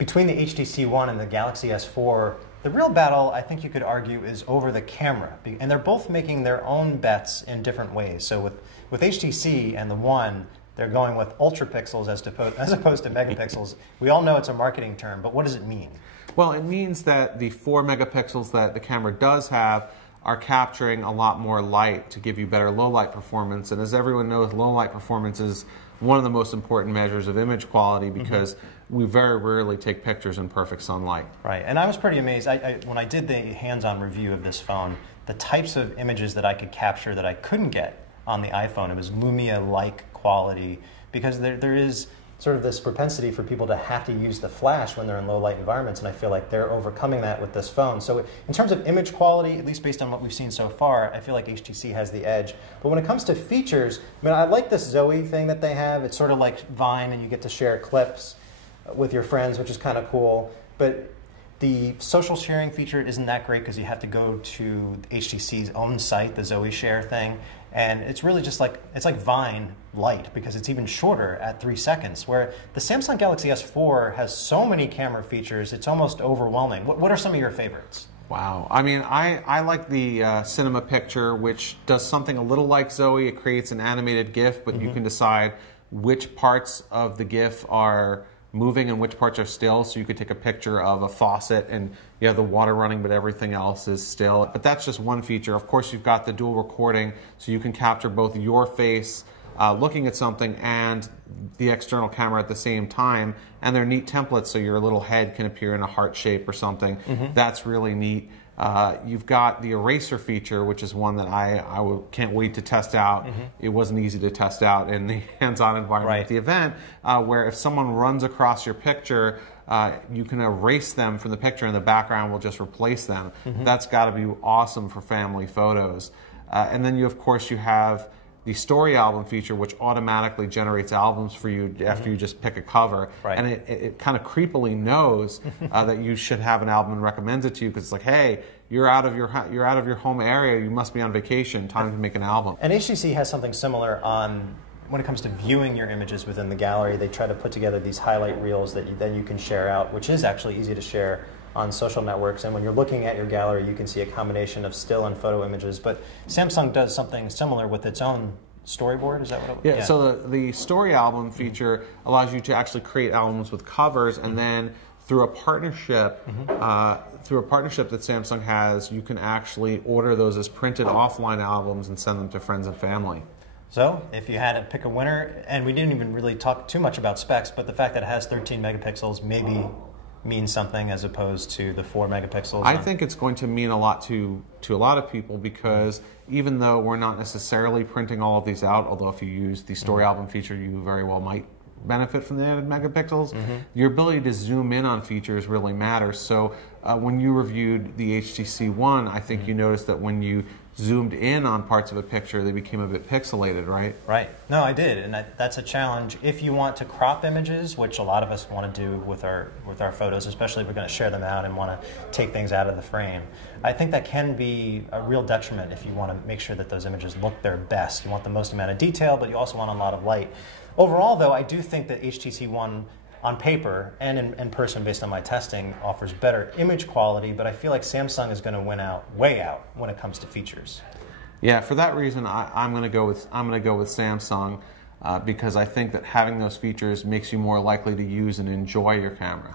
Between the HTC One and the Galaxy S4, the real battle, I think you could argue, is over the camera. And they're both making their own bets in different ways. So with HTC and the One, they're going with ultrapixels as opposed to megapixels. We all know it's a marketing term, but what does it mean? Well, it means that the 4 megapixels that the camera does have are capturing a lot more light to give you better low light performance. And as everyone knows, low light performance is one of the most important measures of image quality because we very rarely take pictures in perfect sunlight. Right, and I was pretty amazed. When I did the hands-on review of this phone, the types of images that I could capture that I couldn't get on the iPhone, it was Lumia-like quality, because there is sort of this propensity for people to have to use the flash when they're in low light environments, and I feel like they're overcoming that with this phone. So in terms of image quality, at least based on what we've seen so far, I feel like HTC has the edge. But when it comes to features, I mean, I like this Zoe thing that they have. It's sort of like Vine, and you get to share clips with your friends, which is kind of cool. But the social sharing feature isn't that great because you have to go to HTC's own site, the Zoe Share thing, and it's really just like, it's like Vine Lite because it's even shorter at 3 seconds, where the Samsung Galaxy S4 has so many camera features, it's almost overwhelming. What are some of your favorites? Wow. I mean, I like the cinema picture, which does something a little like Zoe. It creates an animated GIF, but you can decide which parts of the GIF are moving and which parts are still, so you could take a picture of a faucet and you have the water running but everything else is still. But that's just one feature. Of course, you've got the dual recording, so you can capture both your face looking at something and the external camera at the same time, and they're neat templates, so your little head can appear in a heart shape or something. That's really neat. You've got the eraser feature, which is one that I can't wait to test out. It wasn't easy to test out in the hands-on environment at the event, where if someone runs across your picture, you can erase them from the picture and the background will just replace them. That's got to be awesome for family photos. And then of course you have the story album feature, which automatically generates albums for you after you just pick a cover. And it kind of creepily knows that you should have an album and recommends it to you because it's like, hey, you're out of your home area, you must be on vacation, time to make an album. And HTC has something similar when it comes to viewing your images within the gallery. They try to put together these highlight reels that then you can share out, which is actually easy to share on social networks. And when you're looking at your gallery, you can see a combination of still and photo images. But Samsung does something similar with its own storyboard. Is that what it was? Yeah, so the story album feature allows you to actually create albums with covers, and then through a partnership that Samsung has, you can actually order those as printed offline albums and send them to friends and family. So if you had to pick a winner, and we didn't even really talk too much about specs, but the fact that it has 13 megapixels maybe means something as opposed to the 4 megapixels. I think it's going to mean a lot to a lot of people, because even though we're not necessarily printing all of these out, although if you use the story album feature, you very well might benefit from the added megapixels, your ability to zoom in on features really matters. So when you reviewed the HTC One, I think you noticed that when you zoomed in on parts of a picture, they became a bit pixelated, right? Right. No, I did, and that's a challenge. If you want to crop images, which a lot of us want to do with our photos, especially if we're going to share them out and want to take things out of the frame, I think that can be a real detriment if you want to make sure that those images look their best. You want the most amount of detail, but you also want a lot of light. Overall, though, I do think that HTC One, on paper and in person based on my testing, offers better image quality, but I feel like Samsung is going to win out, way out, when it comes to features. Yeah, for that reason, I'm going to go with Samsung because I think that having those features makes you more likely to use and enjoy your camera.